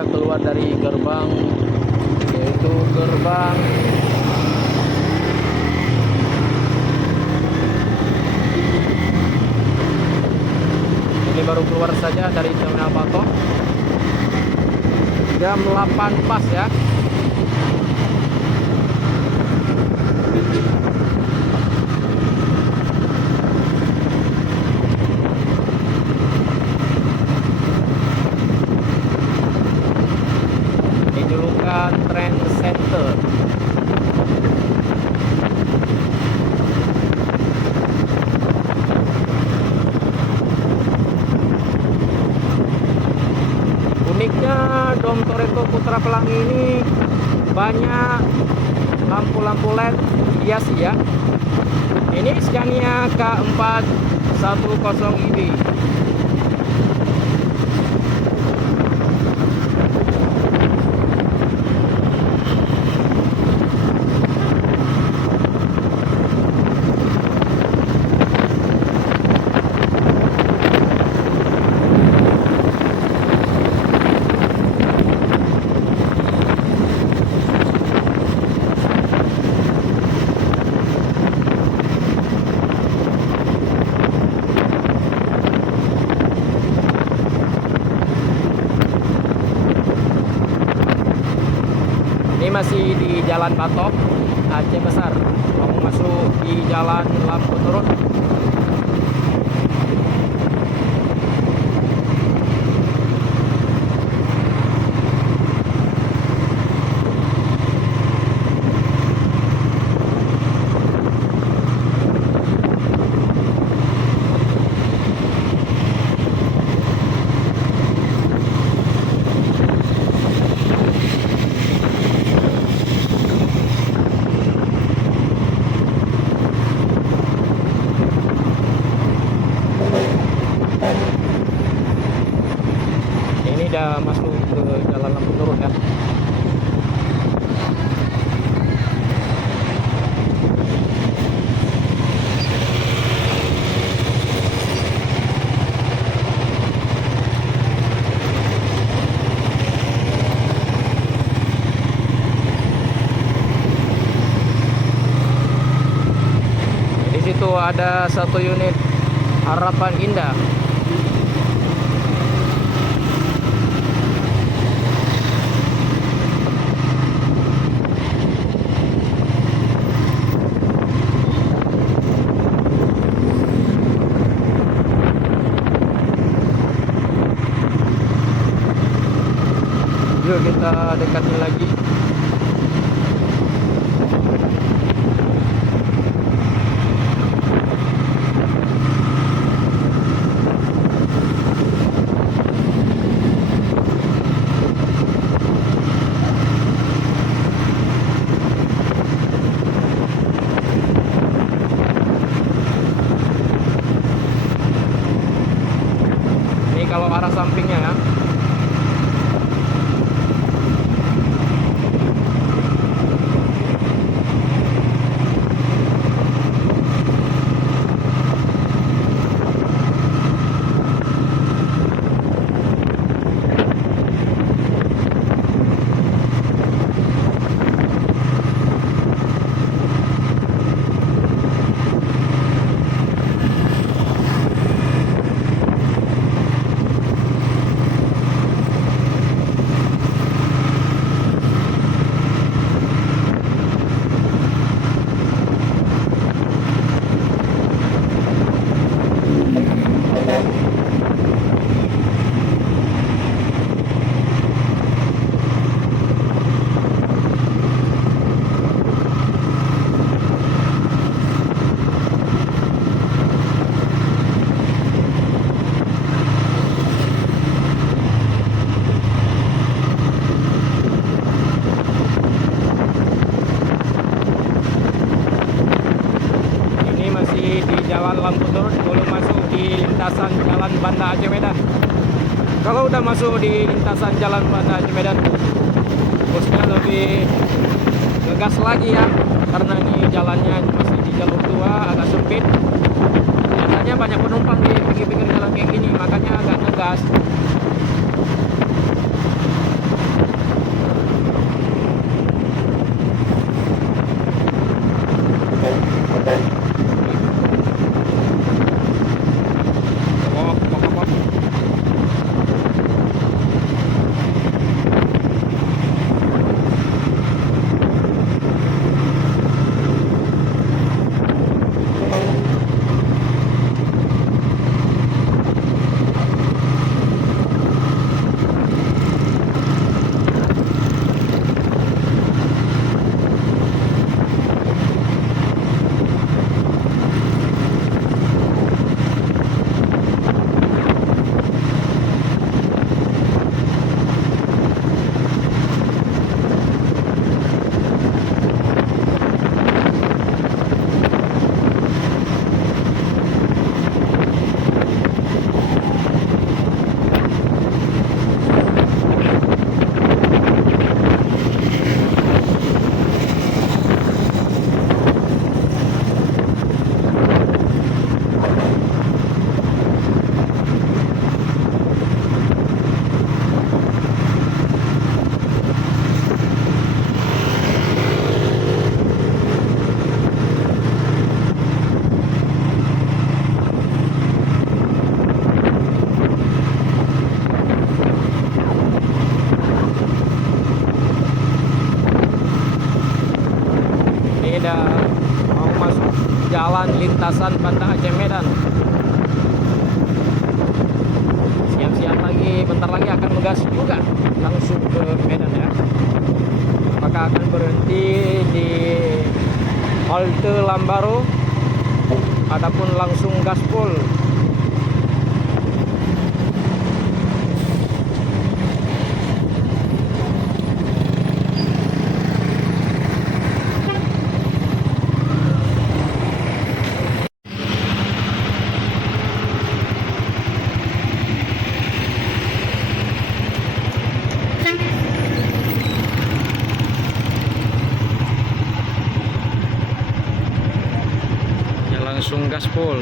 saja keluar dari gerbang, yaitu gerbang ini baru keluar saja dari Terminal Batok. Jam 8 pas ya. Dijulukan Trend Center. Uniknya Dom Toretto Putra Pelangi ini banyak lampu-lampu LED hias ya. Ini Scania K410EB. Ini masih di Jalan Batok, Aceh Besar. Mau masuk di Jalan Lampu Turun. Ini udah masuk ke Jalan Lampu Turun ya. Di situ ada satu unit Harapan Indah. Yuk kita dekati lagi. Ini kalau arah sampingnya ya. Jalan Lampu Turun, belum masuk di lintasan Jalan Banda Aceh Medan. Kalau udah masuk di lintasan Jalan Banda Aceh Medan, bosnya lebih ngegas lagi ya, karena ini jalannya masih di jalur tua, agak sempit. Biasanya banyak penumpang di pinggir-pinggir jalan kayak gini, makanya agak ngegas. lintasan Banda Aceh Medan. Siap-siap lagi, bentar lagi akan ngegas juga langsung ke Medan ya. Maka akan berhenti di halte Lambaro, adapun langsung gaspol. Langsung gaspol.